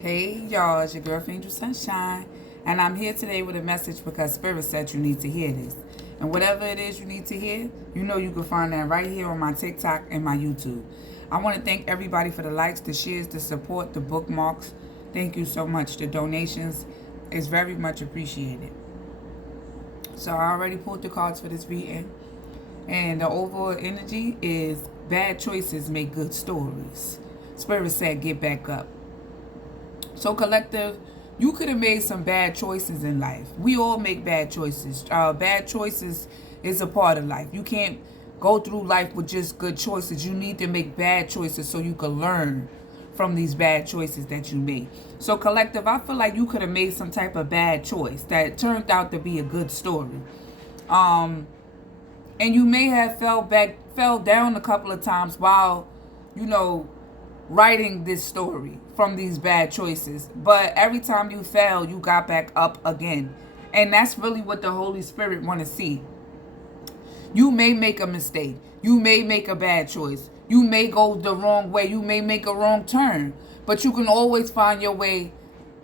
Hey y'all, it's your girl Angel Sunshine, and I'm here today with a message because Spirit said you need to hear this. And whatever it is you need to hear, you know you can find that right here on my TikTok and my YouTube. I want to thank everybody for the likes, the shares, the support, the bookmarks. Thank you so much. The donations is very much appreciated. So I already pulled the cards for this reading, and the overall energy is bad choices make good stories. Spirit said get back up. So collective, you could have made some bad choices in life. We all make bad choices. Bad choices is a part of life. You can't go through life with just good choices. You need to make bad choices so you can learn from these bad choices that you made. So collective, I feel like you could have made some type of bad choice that turned out to be a good story. And you may have fell down a couple of times while, writing this story from these bad choices. But every time you fell, you got back up again. And that's really what the Holy Spirit want to see. You may make a mistake. You may make a bad choice. You may go the wrong way. You may make a wrong turn. But you can always find your way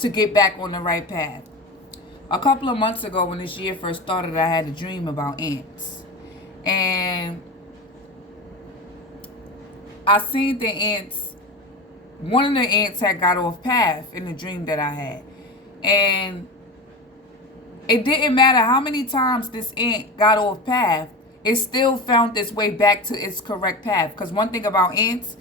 to get back on the right path. A couple of months ago when this year first started, I had a dream about ants. And I seen the ants. One of the ants had got off path in the dream that I had. And it didn't matter how many times this ant got off path, it still found its way back to its correct path. Because one thing about ants,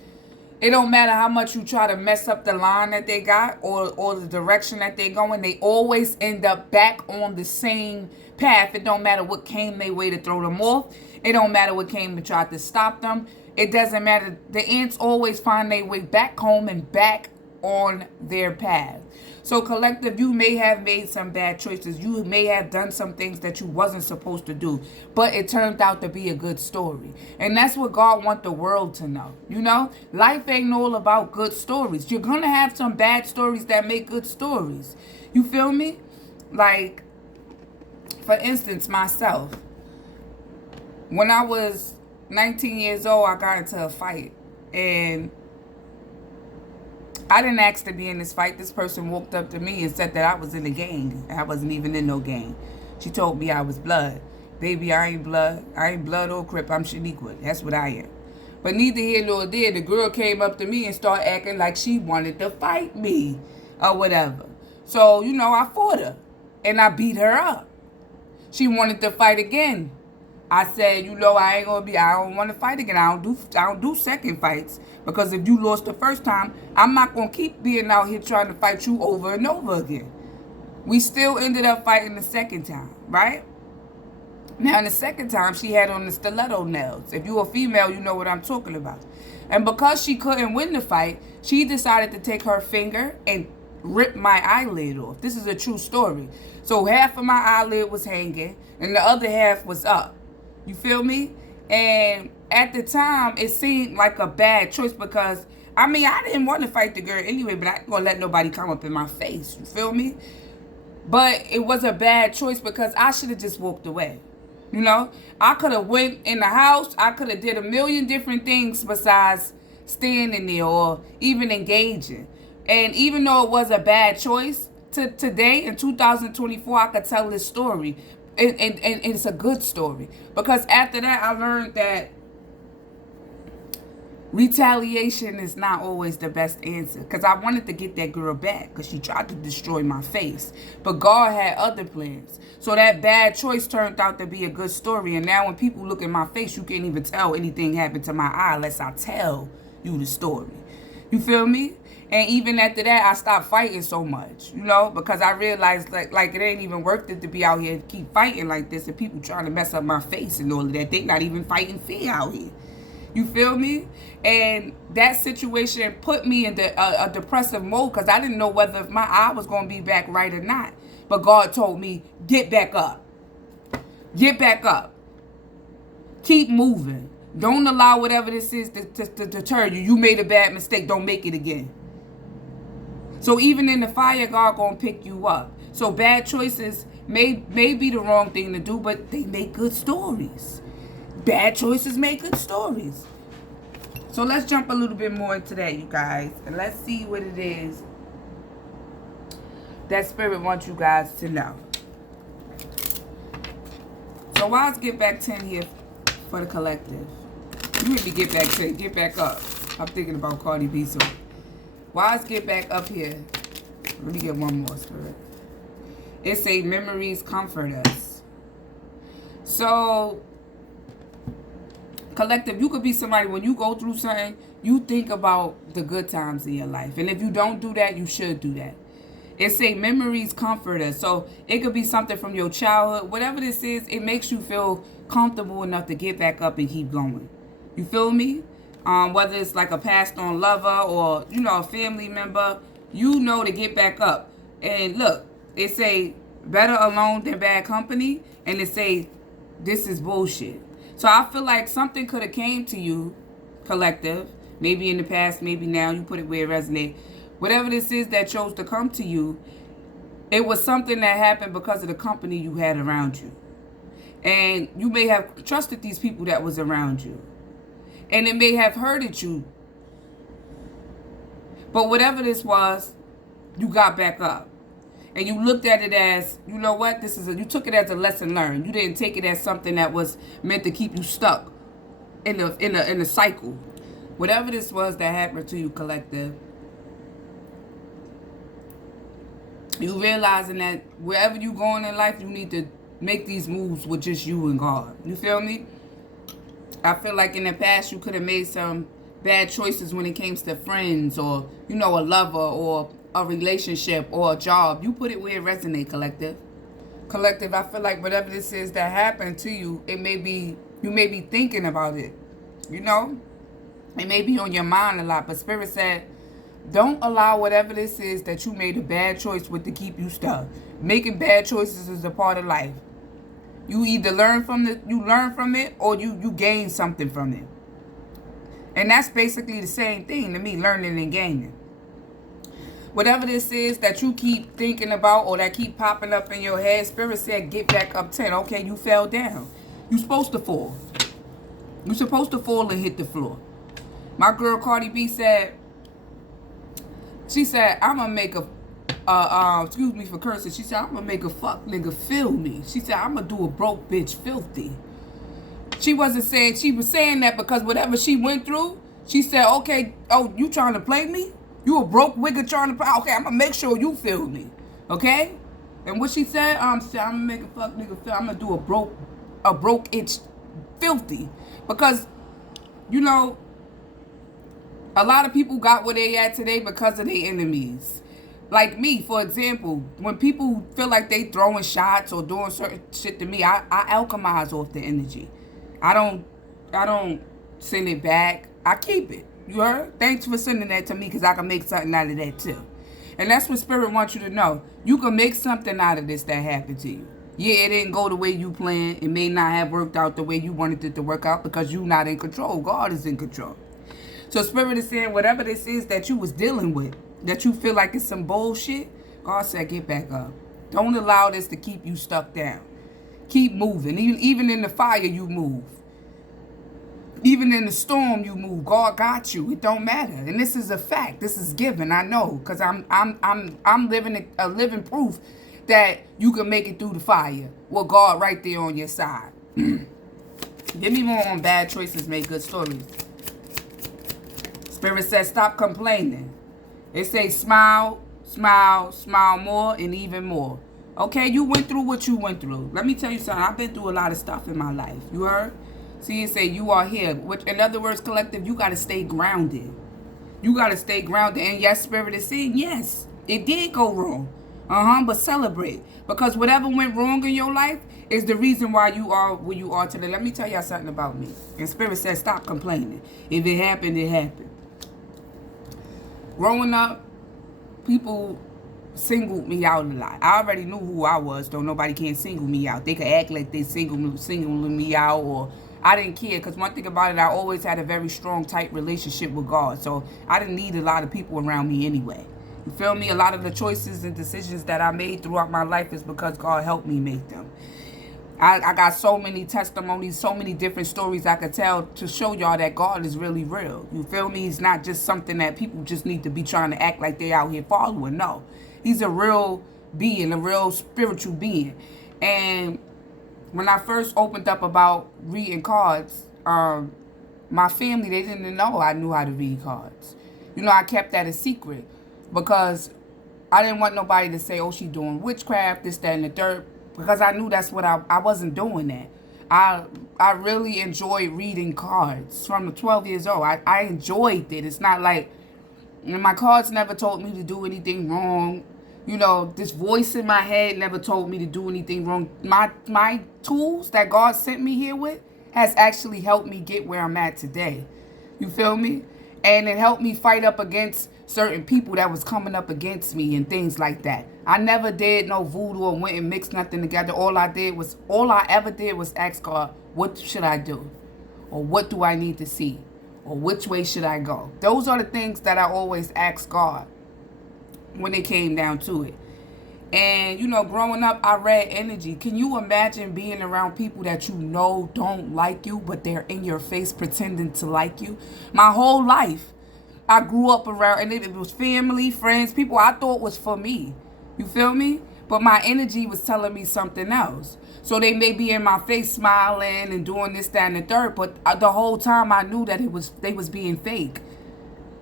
it don't matter how much you try to mess up the line that they got or the direction that they're going, they always end up back on the same path. It don't matter what came their way to throw them off. It don't matter what came to try to stop them. It doesn't matter. The ants always find their way back home and back on their path. So collective, you may have made some bad choices. You may have done some things that you wasn't supposed to do, but it turned out to be a good story. And that's what God wants the world to know. Life ain't all about good stories. You're going to have some bad stories that make good stories. You feel me? Like, for instance, myself. When I was 19 years old, I got into a fight. And I didn't ask to be in this fight. This person walked up to me and said that I was in a gang. I wasn't even in no gang. She told me I was blood. Baby, I ain't blood. I ain't blood or crip. I'm Shaniqua. That's what I am. But neither here nor there, the girl came up to me and started acting like she wanted to fight me or whatever. So, I fought her. And I beat her up. She wanted to fight again. I said, I don't want to fight again. I don't do second fights. Because if you lost the first time, I'm not going to keep being out here trying to fight you over and over again. We still ended up fighting the second time, right? Now, the second time, she had on the stiletto nails. If you're a female, you know what I'm talking about. And because she couldn't win the fight, she decided to take her finger and rip my eyelid off. This is a true story. So half of my eyelid was hanging and the other half was up. You feel me? And at the time, it seemed like a bad choice because, I didn't want to fight the girl anyway, but I ain't going to let nobody come up in my face. You feel me? But it was a bad choice because I should have just walked away. I could have went in the house. I could have did a million different things besides standing there or even engaging. And even though it was a bad choice, today in 2024, I could tell this story. And it's a good story. Because after that, I learned that retaliation is not always the best answer. Because I wanted to get that girl back because she tried to destroy my face. But God had other plans. So that bad choice turned out to be a good story. And now when people look at my face, you can't even tell anything happened to my eye unless I tell you the story. You feel me? And even after that, I stopped fighting so much, because I realized like it ain't even worth it to be out here and keep fighting like this and people trying to mess up my face and all of that. They not even fighting fair out here. You feel me? And that situation put me in a depressive mode because I didn't know whether if my eye was going to be back right or not. But God told me, get back up. Get back up. Keep moving. Don't allow whatever this is to deter you. You made a bad mistake. Don't make it again. So even in the fire, God gonna pick you up. So bad choices may be the wrong thing to do, but they make good stories. Bad choices make good stories. So let's jump a little bit more into that, you guys. And let's see what it is that Spirit wants you guys to know. So why is Get Back 10 here for the collective? You made me get back 10. Get back up. I'm thinking about Cardi B. So why is Get Back up here? Let me get one more, Spirit. It say memories comfort us. So, collective, you could be somebody, when you go through something, you think about the good times in your life. And if you don't do that, you should do that. It say memories comfort us. So it could be something from your childhood. Whatever this is, it makes you feel comfortable enough to get back up and keep going. You feel me? Whether it's like a passed on lover or, you know, a family member, you know to get back up. And look, it say better alone than bad company. And it say this is bullshit. So I feel like something could have came to you, collective. Maybe in the past, maybe now. You put it where it resonates. Whatever this is that chose to come to you, it was something that happened because of the company you had around you. And you may have trusted these people that was around you. And it may have hurted you. But whatever this was, you got back up. And you looked at it as, you know what, you took it as a lesson learned. You didn't take it as something that was meant to keep you stuck in the cycle. Whatever this was that happened to you, collective, you realizing that wherever you going in life, you need to make these moves with just you and God. You feel me? I feel like in the past you could have made some bad choices when it came to friends or, you know, a lover or a relationship or a job. You put it where it resonates, collective. Collective, I feel like whatever this is that happened to you, you may be thinking about it. You know? It may be on your mind a lot, but Spirit said, don't allow whatever this is that you made a bad choice with to keep you stuck. Making bad choices is a part of life. You either learn from it or you gain something from it. And that's basically the same thing to me, learning and gaining. Whatever this is that you keep thinking about or that keep popping up in your head, Spirit said, get back up 10. Okay, you fell down. You're supposed to fall. You're supposed to fall and hit the floor. My girl Cardi B said, she said, I'm going to make excuse me for cursing. She said, I'm going to make a fuck nigga feel me. She said, I'm going to do a broke bitch filthy. She was saying that because whatever she went through, she said, okay, oh, you trying to play me? You a broke wigger trying to play? Okay, I'm going to make sure you feel me. Okay? And what she said, I'm going to make a fuck nigga feel, I'm going to do a broke itch filthy. Because, you know, a lot of people got where they at today because of their enemies. Like me, for example, when people feel like they throwing shots or doing certain shit to me, I alchemize off the energy. I don't send it back. I keep it. You heard? Thanks for sending that to me because I can make something out of that too. And that's what Spirit wants you to know. You can make something out of this that happened to you. Yeah, it didn't go the way you planned. It may not have worked out the way you wanted it to work out because you're not in control. God is in control. So Spirit is saying whatever this is that you was dealing with, that you feel like it's some bullshit, God said get back up. Don't allow this to keep you stuck down. Keep moving. Even in the fire, you move. Even in the storm, you move. God got you. It don't matter. And this is a fact. This is given. I know, because I'm living a living proof that you can make it through the fire with God right there on your side. Give me more on bad choices make good stories. Spirit says stop complaining. It says smile, smile, smile more and even more. Okay, you went through what you went through. Let me tell you something. I've been through a lot of stuff in my life. You heard? See, it say you are here. Which, in other words, collective, you got to stay grounded. You got to stay grounded. And yes, Spirit is saying, yes, it did go wrong. But celebrate. Because whatever went wrong in your life is the reason why you are where you are today. Let me tell y'all something about me. And Spirit says, stop complaining. If it happened, it happened. Growing up, people singled me out a lot. I already knew who I was, though nobody can single me out. They could act like they singling me out, or I didn't care. Because one thing about it, I always had a very strong, tight relationship with God. So I didn't need a lot of people around me anyway. You feel me? A lot of the choices and decisions that I made throughout my life is because God helped me make them. I got so many testimonies, so many different stories I could tell to show y'all that God is really real. You feel me? He's not just something that people just need to be trying to act like they out here following. No. He's a real being, a real spiritual being. And when I first opened up about reading cards, my family, they didn't know I knew how to read cards. You know, I kept that a secret because I didn't want nobody to say, oh, she doing witchcraft, this, that, and the third, because I knew that's what I wasn't doing that. I really enjoyed reading cards from 12 years old. I enjoyed it. It's not like, my cards never told me to do anything wrong. You know, this voice in my head never told me to do anything wrong. My tools that God sent me here with has actually helped me get where I'm at today. You feel me? And it helped me fight up against certain people that was coming up against me and things like that. I never did no voodoo or went and mixed nothing together. All I ever did was ask God, what should I do? Or what do I need to see? Or which way should I go? Those are the things that I always asked God when it came down to it. And, you know, growing up, I read energy. Can you imagine being around people that you know don't like you, but they're in your face pretending to like you? My whole life, I grew up around, and it was family, friends, people I thought was for me. You feel me? But my energy was telling me something else. So they may be in my face smiling and doing this, that, and the third, but the whole time I knew that they was being fake.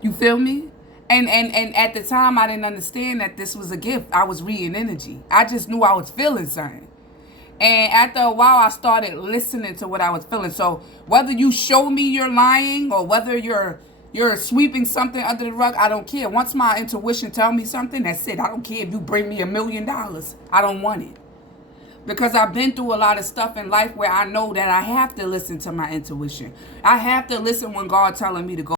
You feel me? And at the time, I didn't understand that this was a gift. I was reading energy. I just knew I was feeling something. And after a while, I started listening to what I was feeling. So whether you show me you're lying or whether you're sweeping something under the rug, I don't care. Once my intuition tell me something, that's it. I don't care if you bring me $1 million. I don't want it. Because I've been through a lot of stuff in life where I know that I have to listen to my intuition. I have to listen when God telling me to go.